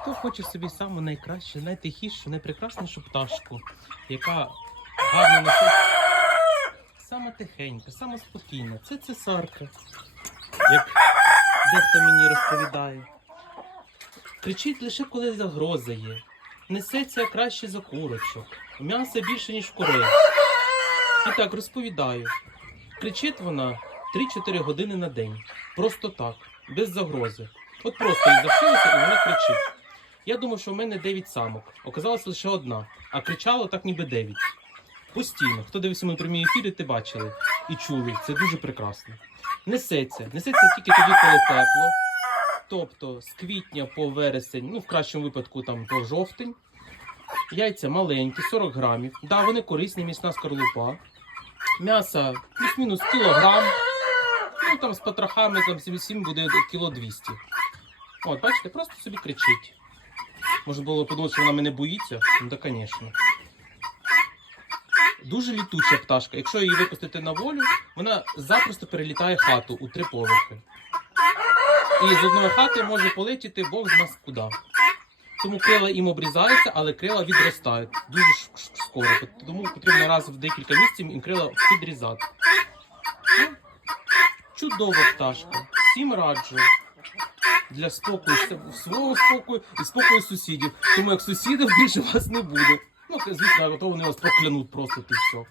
Хто хоче собі саму найкращу, найтихішу, найпрекраснішу пташку, яка гарно несе. Сама тихенька, сама спокійна. Це цесарка, як дехто мені розповідає. Кричить лише коли загроза є. Несеться краще за курочок. М'яса більше, ніж в курей. І так розповідаю. Кричить вона 3-4 години на день. Просто так, без загрози. От просто їй захилося і вона кричить. Я думав, що в мене 9 самок. Оказалось лише одна, а кричало так ніби 9. Постійно. Хто дивився мої прямі ефіри, ти бачили і чули. Це дуже прекрасно. Несеться. Несеться тільки тоді, коли тепло. Тобто з квітня по вересень, ну в кращому випадку там по жовтень. Яйця маленькі, 40 грамів. Да, вони корисні, міцна скорлупа. М'ясо плюс-мінус кілограм. Ну там з потрохами там 7 буде кіло 200. От, бачите, просто собі кричить. Можна було подумати, що вона мене боїться. Ну так, звісно. Дуже літуча пташка. Якщо її випустити на волю, вона запросто перелітає хату у три поверхи. І з одної хати може полетіти Бог з нас куди. Тому крила їм обрізаються, але крила відростають дуже скоро. Тому потрібно раз в декілька місяців їм крила підрізати. Ну, чудова пташка. Всім раджу. Для спокою свого спокою і спокою сусідів. Тому як сусідів більше вас не буде. Ну, звісно, то вони вас проклянуть просто тут все.